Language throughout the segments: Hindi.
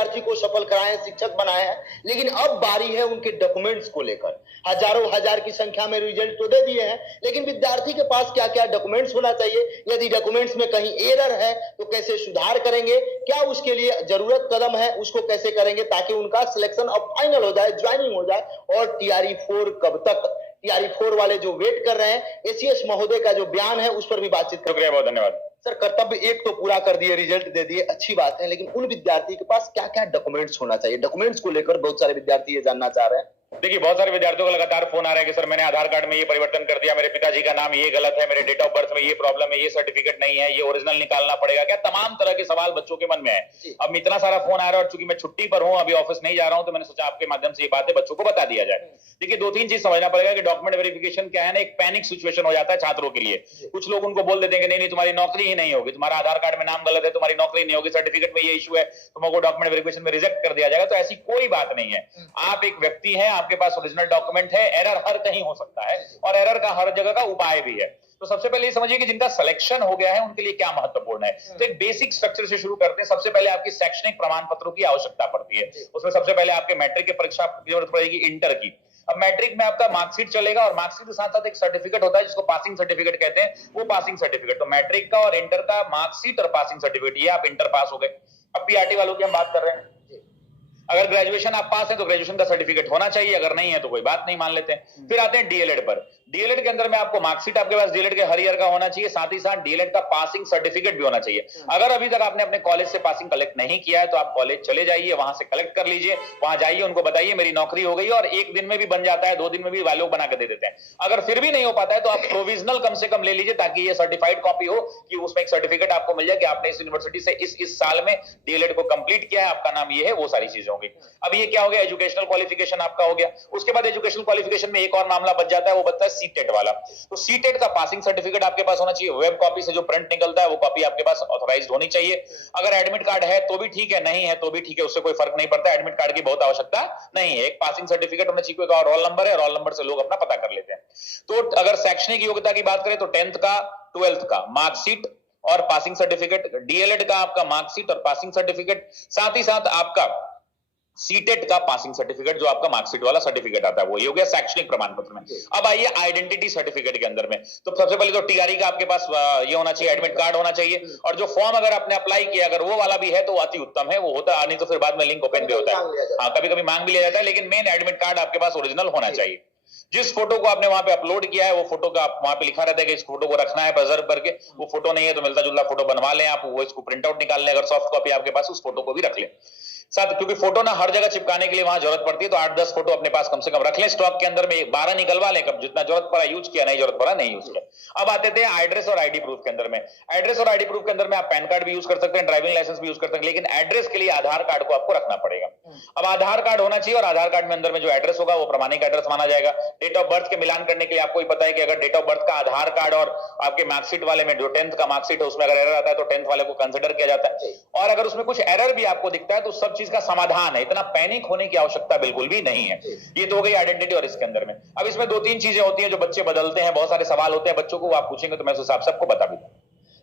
विद्यार्थी को सफल कराए हैं, शिक्षक बनाए हैं, लेकिन अब बारी है उनके डॉक्यूमेंट्स को लेकर। हजारों हजार की संख्या में रिजल्ट तो दे दिए हैं, लेकिन विद्यार्थी के पास क्या क्या डॉक्यूमेंट्स होना चाहिए, यदि डॉक्यूमेंट्स में कहीं एरर है तो कैसे सुधार करेंगे, क्या उसके लिए जरूरत कदम है उसको कैसे करेंगे ताकि उनका सिलेक्शन अब फाइनल हो जाए, ज्वाइनिंग हो जाए। और टीआरई 4 कब तक, टीआरई 4 वाले जो वेट कर रहे हैं, एसीएस महोदय का जो बयान है उस पर भी बातचीत कर रहे हैं। बहुत धन्यवाद सर। कर्तव्य एक तो पूरा कर दिए, रिजल्ट दे दिए, अच्छी बात है, लेकिन उन विद्यार्थी के पास क्या क्या डॉक्यूमेंट्स होना चाहिए? डॉक्यूमेंट्स को लेकर बहुत सारे विद्यार्थी ये जानना चाह रहे हैं। देखिए, बहुत सारे विद्यार्थियों का लगातार फोन आ रहा है कि सर मैंने आधार कार्ड में ये परिवर्तन कर दिया, मेरे पिताजी का नाम ये गलत है, मेरे डेट ऑफ बर्थ में ये प्रॉब्लम है, ये सर्टिफिकेट नहीं है, ये ओरिजिनल निकालना पड़ेगा क्या, तमाम तरह के सवाल बच्चों के मन में है। अब इतना सारा फोन आ रहा है और चूंकि मैं छुट्टी पर हूं, अभी ऑफिस नहीं जा रहा हूं, तो मैंने सोचा आपके माध्यम से ये बातें बच्चों को बता दिया जाए। देखिए, दो तीन चीज समझना पड़ेगा कि डॉक्यूमेंट वेरिफिकेशन क्या है ना, एक पैनिक सिचुएशन हो जाता है छात्रों के लिए। कुछ लोग उनको बोल देते हैं कि नहीं तुम्हारी नौकरी ही नहीं होगी, तुम्हारा आधार कार्ड में नाम गलत है, तुम्हारी नौकरी नहीं होगी, सर्टिफिकेट में ये इशू है, तुमको डॉक्यूमेंट वेरिफिकेशन में रिजेक्ट कर दिया जाएगा। तो ऐसी कोई बात नहीं है। आप एक व्यक्ति है, आपके पास ओरिजिनल डॉक्यूमेंट है, एरर हर कहीं हो सकता है और एरर का हर जगह का उपाय भी है। तो सबसे पहले ये समझिए कि जिनका सिलेक्शन हो गया है उनके लिए क्या महत्वपूर्ण है। तो एक बेसिक स्ट्रक्चर से शुरू करते हैं। सबसे पहले आपकी शैक्षणिक प्रमाण पत्रों की आवश्यकता पड़ती है। उसमें सबसे पहले आपके मैट्रिक की परीक्षा की जरूरत पड़ेगी, इंटर की। अब मैट्रिक में आपका मार्कशीट चलेगा और मार्कशीट के साथ साथ एक सर्टिफिकेट होता है जिसको पासिंग सर्टिफिकेट कहते हैं, वो पासिंग सर्टिफिकेट। तो मैट्रिक का और इंटर का मार्कशीट और पासिंग सर्टिफिकेट, ये आप इंटर पास हो गए। अब पीआरटी वालों की हम बात कर रहे हैं। अगर ग्रेजुएशन आप पास हैं तो ग्रेजुएशन का सर्टिफिकेट होना चाहिए, अगर नहीं है तो कोई बात नहीं, मान लेते हैं। फिर आते हैं डीएलएड पर। डीएलएड के अंदर में आपको मार्कशीट आपके पास डीएलएड के हर ईयर का होना चाहिए, साथ ही साथ डीएलएड का पासिंग सर्टिफिकेट भी होना चाहिए। अगर अभी तक आपने अपने कॉलेज से पासिंग कलेक्ट नहीं किया है तो आप कॉलेज चले जाइए, वहां से कलेक्ट कर लीजिए, वहां जाइए, उनको बताइए मेरी नौकरी हो गई। और एक दिन में भी बन जाता है, 2 दिन में भी वालों बना के दे देते हैं। अगर फिर भी नहीं हो पाता है तो आप प्रोविजनल कम से कम ले लीजिए, ताकि ये सर्टिफाइड कॉपी हो कि उसमें एक सर्टिफिकेट आपको मिल जाए कि आपने इस यूनिवर्सिटी से इस साल में डीएलएड को कंप्लीट किया है, आपका नाम ये है, वो सारी चीजें होंगी। अब ये क्या हो गया, एजुकेशनल क्वालिफिकेशन आपका हो गया। उसके बाद एजुकेशनल क्वालिफिकेशन में एक और मामला बच जाता है, वो बचता है सीटेट वाला। तो सीटेट का पासिंग सर्टिफिकेट आपके पास होना चाहिए। वेब कॉपी से जो प्रिंट निकलता है वो कॉपी आपके पास ऑथराइज्ड होनी चाहिए। अगर एडमिट कार्ड है तो भी ठीक है, नहीं है तो भी ठीक है, उससे कोई फर्क नहीं पड़ता। एडमिट कार्ड की बहुत आवश्यकता नहीं है, एक पासिंग सर्टिफिकेट होना चाहिए। कोई रोल नंबर है, रोल नंबर से लोग अपना पता कर लेते हैं। तो अगर शैक्षणिक योग्यता की बात करें तो 10th का, 12th का मार्कशीट और पासिंग सर्टिफिकेट, डीएलएड का आपका मार्कशीट और पासिंग सर्टिफिकेट, साथ ही साथ आपका सीटेट का पासिंग सर्टिफिकेट जो आपका मार्कशीट वाला सर्टिफिकेट आता है, वो ये हो गया शैक्षणिक प्रमाण पत्र में। अब आइए आइडेंटिटी सर्टिफिकेट के अंदर में। तो सबसे पहले तो टीआरई का आपके पास ये होना चाहिए, एडमिट कार्ड होना चाहिए। और जो फॉर्म अगर आपने अप्लाई किया, अगर वो वाला भी है तो अति उत्तम है, वो होता है, नहीं तो फिर बाद में लिंक ओपन भी होता है। हाँ, कभी कभी मांग भी लिया जाता है, लेकिन मेन एडमिट कार्ड आपके पास ओरिजिनल होना चाहिए। जिस फोटो को आपने वहां पे अपलोड किया है, वो फोटो का वहां पे लिखा रहता है कि इस फोटो को रखना है प्रिजर्व करके। वो फोटो नहीं है तो मिलता जुलता फोटो बनवा लें आप, वो इसको प्रिंट आउट निकाल लें। अगर सॉफ्ट कॉपी आपके पास, उस फोटो को भी रख लें साथ, क्योंकि फोटो ना हर जगह चिपकाने के लिए वहां जरूरत पड़ती है। तो 8-10 फोटो अपने पास कम से कम रख लें स्टॉक के अंदर में। 12 निकलवा लें, कब जितना जरूरत पड़ा यूज किया, नहीं जरूरत पड़ा नहीं यूज किया। अब आते थे एड्रेस और आईडी प्रूफ के अंदर में। एड्रेस और आईडी प्रूफ के अंदर में आप पैन कार्ड भी यूज कर सकते हैं, ड्राइविंग लाइसेंस भी यूज कर सकते हैं, लेकिन एड्रेस के लिए आधार कार्ड को आपको रखना पड़ेगा। अब आधार कार्ड होना चाहिए और आधार कार्ड में अंदर में जो एड्रेस होगा वो प्रमाणिक एड्रेस माना जाएगा। डेट ऑफ बर्थ के मिलान करने के लिए आपको पता है कि अगर डेट ऑफ बर्थ का आधार कार्ड और आपके मार्कशीट वाले में जो 10th का मार्कशीट है उसमें अगर एरर आता है तो 10th वाले को कंसिडर किया जाता है। और अगर उसमें कुछ एरर भी आपको दिखता है तो सब चीज का समाधान है, इतना पैनिक होने की आवश्यकता बिल्कुल भी नहीं है। ये तो हो गई आइडेंटिटी और इसके अंदर में। अब इसमें 2-3 चीजें होती हैं जो बच्चे बदलते हैं, बहुत सारे सवाल होते हैं बच्चों को, आप पूछेंगे तो मैं उस हिसाब से आपको बता भी दूंगा।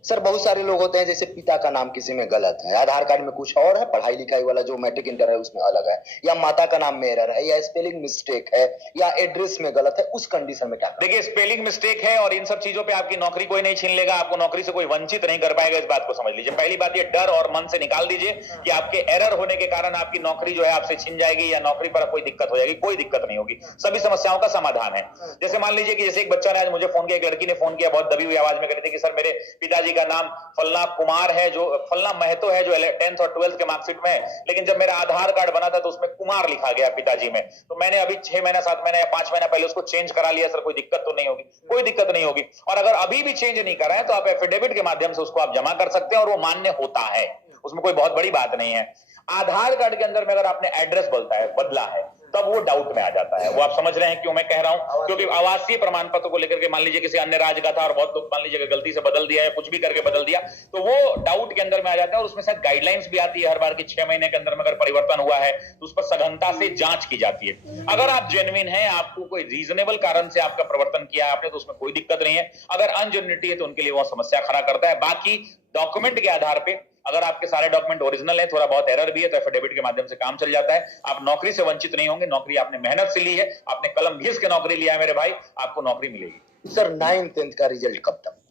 सर, बहुत सारे लोग होते हैं जैसे पिता का नाम किसी में गलत है, आधार कार्ड में कुछ और है, पढ़ाई लिखाई वाला जो मैट्रिक इंटर है उसमें अलग है, या माता का नाम में एरर है, या स्पेलिंग मिस्टेक है, या एड्रेस में गलत है, उस कंडीशन में क्या? देखिए, स्पेलिंग मिस्टेक है और इन सब चीजों पे आपकी नौकरी कोई नहीं छीन लेगा, आपको नौकरी से कोई वंचित नहीं कर पाएगा, इस बात को समझ लीजिए। पहली बात ये डर और मन से निकाल दीजिए कि आपके एरर होने के कारण आपकी नौकरी जो है आपसे छीन जाएगी या नौकरी पर कोई दिक्कत हो जाएगी। कोई दिक्कत नहीं होगी, सभी समस्याओं का समाधान है। जैसे मान लीजिए कि जैसे एक बच्चा ने आज मुझे फोन किया, एक लड़की ने फोन किया, बहुत दबी हुई आवाज में कह रही थी कि सर मेरे पिताजी का नाम फलना कुमार है, जो फलना महतो है, जो 10th और 12th के मार्कशीट में, लेकिन जब मेरा आधार कार्ड बना था तो उसमें कुमार लिखा गया पिताजी में। तो मैंने अभी 6 महीना 7 महीना या 5 महीना पहले उसको चेंज करा लिया, सर कोई दिक्कत तो नहीं होगी? कोई दिक्कत नहीं होगी। और अगर अभी भी चेंज नहीं कराएं तो आप एफिडेविट के माध्यम से उसको आप जमा कर सकते हैं और वो मान्य होता है, उसमें कोई बहुत बड़ी बात नहीं है। आधार कार्ड के अंदर में अगर आपने एड्रेस बदला है तब वो डाउट में आ जाता है। वो आप समझ रहे हैं क्यों मैं कह रहा हूं? क्योंकि आवासीय प्रमाण पत्र को लेकर के मान लीजिए किसी अन्य राज्य का था और बहुत लोग मान लीजिए गलती से बदल दिया या कुछ भी करके बदल दिया, तो वो डाउट के अंदर में आ जाता है। और उसमें शायद गाइडलाइंस भी आती है हर बार की 6 महीने के अंदर में अगर परिवर्तन हुआ है तो उस पर सघनता से जांच की जाती है। अगर आप जेन्युइन है, आपको कोई रीजनेबल कारण से आपका परिवर्तन किया आपने, तो उसमें कोई दिक्कत नहीं है। अगर अनजेन्युइनिटी है तो उनके लिए वो समस्या खड़ा करता है। बाकी डॉक्यूमेंट के आधार पे अगर आपके सारे डॉक्यूमेंट ओरिजिनल है, थोड़ा बहुत एरर भी है, तो एफिडेविट के माध्यम से काम चल जाता है। आप नौकरी से वंचित नहीं होंगे। नौकरी आपने मेहनत से ली है, आपने कलम घिस के नौकरी लिया है मेरे भाई, आपको नौकरी मिलेगी। सर 9th-10th का रिजल्ट कब तक?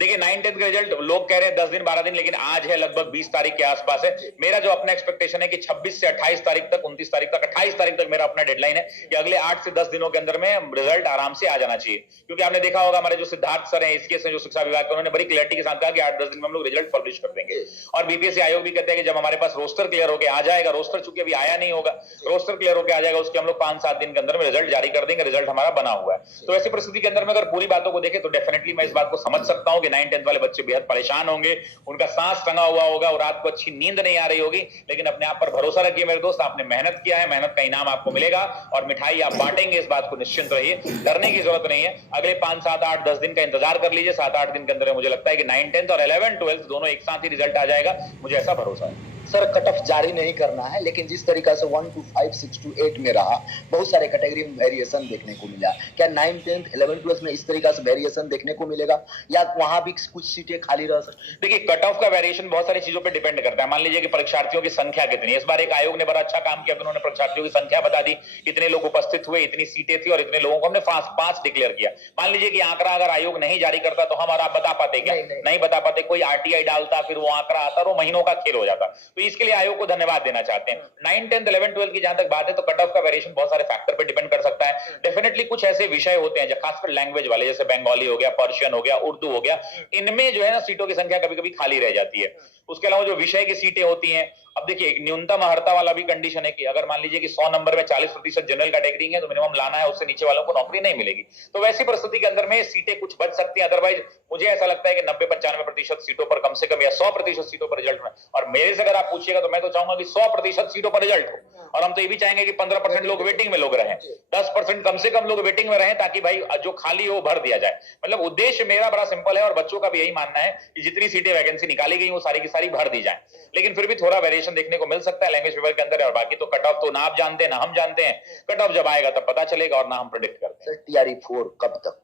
देखिए 9-10 का रिजल्ट लोग कह रहे हैं 10 दिन 12 दिन, लेकिन आज है लगभग 20 तारीख के आसपास है। मेरा जो अपना एक्सपेक्टेशन है कि 26 से 28 तारीख तक, 29 तारीख तक, 28 तारीख तक मेरा अपना डेडलाइन है कि अगले 8 से 10 दिनों के अंदर में रिजल्ट आराम से आ जाना चाहिए। क्योंकि आपने देखा होगा हमारे जो सिद्धार्थ सर हैं इसके से जो शिक्षा विभाग के, उन्होंने बड़ी क्लैरिटी के साथ कहा कि 8-10 दिन में हम लोग रिजल्ट पब्लिश कर देंगे। और बीपीएससी आयोग भी कहते हैं कि जब हमारे पास रोस्टर क्लियर होकर आ जाएगा, रोस्टर चूंकि अभी आया नहीं होगा, रोस्टर क्लियर होकर आ जाएगा, उसके हम लोग 5-7 दिन के अंदर में रिजल्ट जारी कर देंगे। रिजल्ट हमारा बना हुआ है। तो ऐसी परिस्थिति के अंदर में अगर पूरी बातों को देखें तो डेफिनेटली मैं इस बात को समझ सकता हूं कि 9-10 वाले बच्चे बेहद परेशान होंगे, उनका सांस टंगा हुआ होगा और रात को अच्छी नींद नहीं आ रही होगी। लेकिन अपने आप पर भरोसा रखिए मेरे दोस्त, आपने मेहनत किया है, मेहनत का इनाम आपको मिलेगा और मिठाई आप बांटेंगे, इस बात को निश्चिंत रहिए, डरने की जरूरत नहीं है। अगले 5, 7, 8, 10 दिन का इंतजार कर लीजिए। 7-8 दिन के अंदर मुझे लगता है कि 9, 10th और 11, 12 दोनों एक साथ ही रिजल्ट आ जाएगा, मुझे ऐसा भरोसा है। सर कट ऑफ जारी नहीं करना है, लेकिन जिस तरीका से 1 to 5, 6 to 8 में रहा, बहुत सारे कैटेगरी में वेरिएशन देखने को मिला। क्या 9, 10th, 11, 12 में इस तरीका से वेरिएशन देखने को मिलेगा या वहां भी कुछ सीटें खाली रह सकती? देखिए कट ऑफ का वेरिएशन बहुत सारी चीजों पे डिपेंड करता है। मान लीजिए कि परीक्षार्थियों की संख्या कितनी है। इस बार एक आयोग ने बड़ा अच्छा काम किया, उन्होंने परीक्षार्थियों की संख्या बता दी, कितने लोग उपस्थित हुए, इतनी सीटें थी और इतने लोगों को हमने 5 डिक्लेयर किया। मान लीजिए कि आंकड़ा अगर आयोग नहीं जारी करता तो हम और आप बता पाते क्या? नहीं बता पाते। कोई आरटीआई डालता, फिर वो आंकड़ा आता और वो महीनों का खेल हो जाता। तो इसके लिए आयोग को धन्यवाद देना चाहते हैं। 9, 10, 11, 12 की जहां तक बात है तो कट ऑफ का वेरिएशन बहुत सारे फैक्टर पे डिपेंड कर सकता है। डेफिनेटली कुछ ऐसे विषय होते हैं खासकर लैंग्वेज वाले, जैसे बंगाली हो गया, पर्शियन हो गया, उर्दू हो गया, इनमें जो है ना सीटों की संख्या कभी कभी खाली रह जाती है। उसके अलावा जो विषय की सीटें होती हैं, अब देखिए एक न्यूनतम अर्हता वाला भी कंडीशन है कि अगर मान लीजिए कि 100 नंबर में 40% जनरल कैटेगरी है तो मिनिमम लाना है, उससे नीचे वालों को नौकरी नहीं मिलेगी। तो वैसी परिस्थिति के अंदर में सीटें कुछ बच सकती है। अदरवाइज मुझे ऐसा लगता है कि 90-95% सीटों पर कम से कम या 100% सीटों पर रिजल्ट में, और मेरे से अगर आप पूछिएगा तो मैं तो चाहूंगा कि 100% सीटों पर रिजल्ट हो। और हम तो ये भी चाहेंगे कि 15% लोग वेटिंग में लोग रहें, 10% कम से कम लोग वेटिंग में रहें, ताकि भाई जो खाली हो भर दिया जाए। मतलब उद्देश्य मेरा बड़ा सिंपल है और बच्चों का भी यही मानना है कि जितनी सीटें वैकेंसी निकाली गई वो सारी की सारी भर दी जाए। लेकिन फिर भी थोड़ा वेरिएशन देखने को मिल सकता है लैंग्वेज पेपर के अंदर। और बाकी तो कट ऑफ तो ना आप जानते हैं ना हम जानते हैं। कट ऑफ जब आएगा तब पता चलेगा और ना हम प्रेडिक्ट करते हैं। टीआरई 4 कब तक?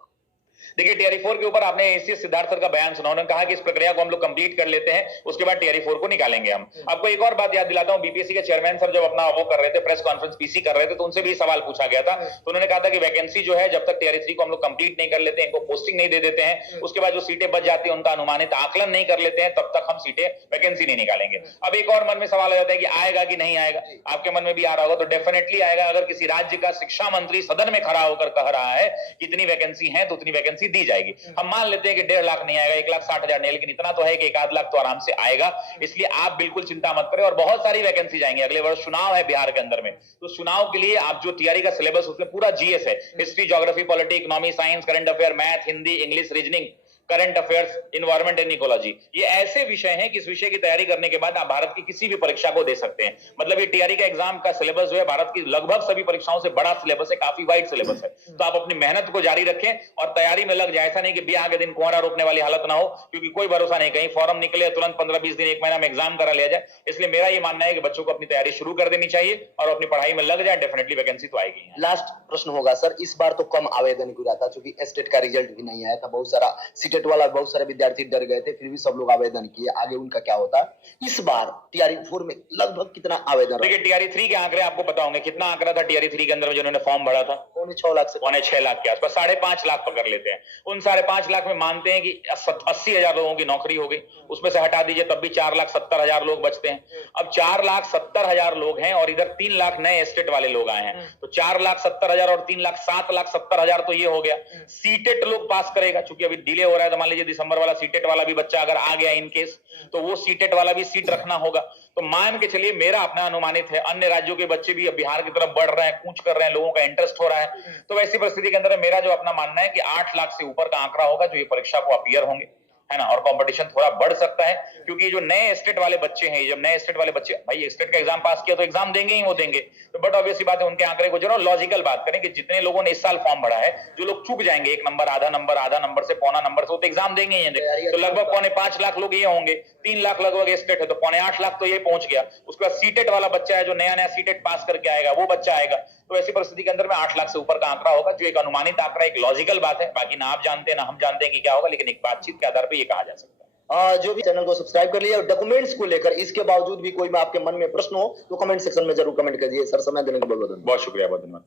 देखिए टीआरई 4 के ऊपर आपने एसीएस सिद्धार्थ सर का बयान सुना। उन्होंने कहा कि इस प्रक्रिया को हम लोग कंप्लीट कर लेते हैं, उसके बाद टीआरई 4 को निकालेंगे हम। आपको एक और बात याद दिलाता हूं, बीपीएससी के चेयरमैन सर जब अपना वो कर रहे थे, प्रेस कॉन्फ्रेंस पीसी कर रहे थे, तो उनसे भी सवाल पूछा गया था। तो उन्होंने कहा था कि वैकेंसी जो है जब तक टीआरई 3 को हम लोग कंप्लीट नहीं कर लेते, इनको पोस्टिंग नहीं दे देते हैं, उसके बाद जो सीटें बच जाती है उनका अनुमानित आकलन नहीं कर लेते हैं, तब तक हम सीटें वैकेंसी नहीं निकालेंगे। अब एक और मन में सवाल आ जाता है कि आएगा कि नहीं आएगा। आपके मन में भी आ रहा होगा, तो डेफिनेटली आएगा। अगर किसी राज्य का शिक्षा मंत्री सदन में खड़ा होकर कह रहा है कि इतनी वैकेंसी है तो उतनी वैकेंसी दी जाएगी। हम मान लेते हैं कि 1.5 लाख नहीं आएगा, 1,60,000 नहीं, लेकिन इतना तो है कि 1 लाख तो आराम से आएगा। इसलिए आप बिल्कुल चिंता मत करें। और बहुत सारी वैकेंसी जाएंगे। अगले वर्ष चुनाव है बिहार के अंदर में, तो चुनाव के लिए आप जो टीआरई का सिलेबस उसमें पूरा जीएस है, history, geography, polity, economy, science, current affair, math, Hindi, English, reasoning, current affairs, environment and ecology, ये ऐसे विषय हैं कि इस विषय की तैयारी करने के बाद आप भारत की किसी भी परीक्षा को दे सकते हैं। मतलब ये टीआरई का एग्जाम का सिलेबस जो है भारत की लगभग सभी परीक्षाओं से बड़ा सिलेबस है, काफी वाइड सिलेबस है। तो आप अपनी मेहनत को जारी रखें और तैयारी में लग जाए। ऐसा नहीं कि ब्याह के दिन कोहरा रोकने वाली हालत ना हो, क्योंकि कोई भरोसा नहीं, कहीं फॉर्म निकले तुरंत 15-20 दिन 1 महीना में एग्जाम करा लिया जाए। इसलिए मेरा ये मानना है कि बच्चों को अपनी तैयारी शुरू कर देनी चाहिए और अपनी पढ़ाई में लग जाए। डेफिनेटली वैकेंसी तो आएगी। लास्ट प्रश्न होगा सर, इस बार तो कम आवेदन हुआ था क्योंकि स्टेट का रिजल्ट भी नहीं आया था। बहुत सारा सीटेट वाला, बहुत सारे विद्यार्थी डर गए थे, फिर भी सब लोग आवेदन किए। आगे उनका क्या होता? इस बार टीआरई 4 में लगभग कितना आवेदन? देखिए टीआरई 3 के आंकड़े आपको पता होंगे, कितना आंकड़ा था टीआरई 3 के अंदर जिन्होंने फॉर्म भरा था? 6 लाख से 6 लाख के आसपास, 5.5 लाख पकड़ लेते हैं। उन 5.5 लाख में मानते हैं कि 80,000 लोगों की नौकरी हो गई, उसमें से हटा दीजिए तब भी 4,70,000 लोग बचते हैं। अब 4,70,000 लोग हैं और इधर 3 लाख नए स्टेट वाले लोग आए हैं, तो 4,70,000 और 3 लाख 7,70,000, तो ये हो गया। सीटेट लोग पास करेगा, चूंकि अभी डिले हो रहा है, तो मान लीजिए दिसंबर वाला सीटेट वाला भी बच्चा अगर आ गया इन केस, तो वो सीटेट वाला भी सीट रखना होगा। तो मान के चलिए, मेरा अपना अनुमानित है अन्य राज्यों के बच्चे भी अब बिहार की तरफ बढ़ रहे हैं, कूच कर रहे हैं, लोगों का इंटरेस्ट हो रहा है। तो वैसी परिस्थिति के अंदर मेरा जो अपना मानना है कि 8 लाख से ऊपर का आंकड़ा होगा जो ये परीक्षा को अपीयर होंगे, है ना। और कंपटीशन थोड़ा बढ़ सकता है, क्योंकि जो नए स्टेट वाले बच्चे हैं, जब नए स्टेट वाले बच्चे भाई स्टेट का एग्जाम पास किया तो एग्जाम देंगे ही, वो देंगे। तो बट ऑब्वियसली बात है, उनके आंकड़े को जरा लॉजिकल बात करें कि जितने लोगों ने इस साल फॉर्म भरा है, जो लोग चूक जाएंगे 1 नंबर, आधा नंबर से पौना नंबर से, वो तो एग्जाम देंगे ही। तो लगभग 5.25 लाख लोग ये होंगे, 3 लाख लगभग स्टेट है, तो 8.25 लाख तो ये पहुंच गया। उसके बाद सीटेट वाला बच्चा है जो नया सीटेट पास करके आएगा, वो बच्चा आएगा। तो ऐसी परिस्थिति के अंदर में 8 लाख से ऊपर का आंकड़ा होगा, जो एक अनुमानित आंकड़ा, एक लॉजिकल बात है। बाकी ना आप जानते हैं ना हम जानते हैं कि क्या होगा, लेकिन एक बातचीत के आधार पर यह कहा जा सकता है। जो भी चैनल को सब्सक्राइब कर लिया और डॉक्यूमेंट्स को लेकर इसके बावजूद भी कोई आपके मन में प्रश्न हो तो कमेंट सेक्शन में जरूर कमेंट कीजिए। सर समय देने के लिए बहुत बहुत शुक्रिया, बहुत धन्यवाद।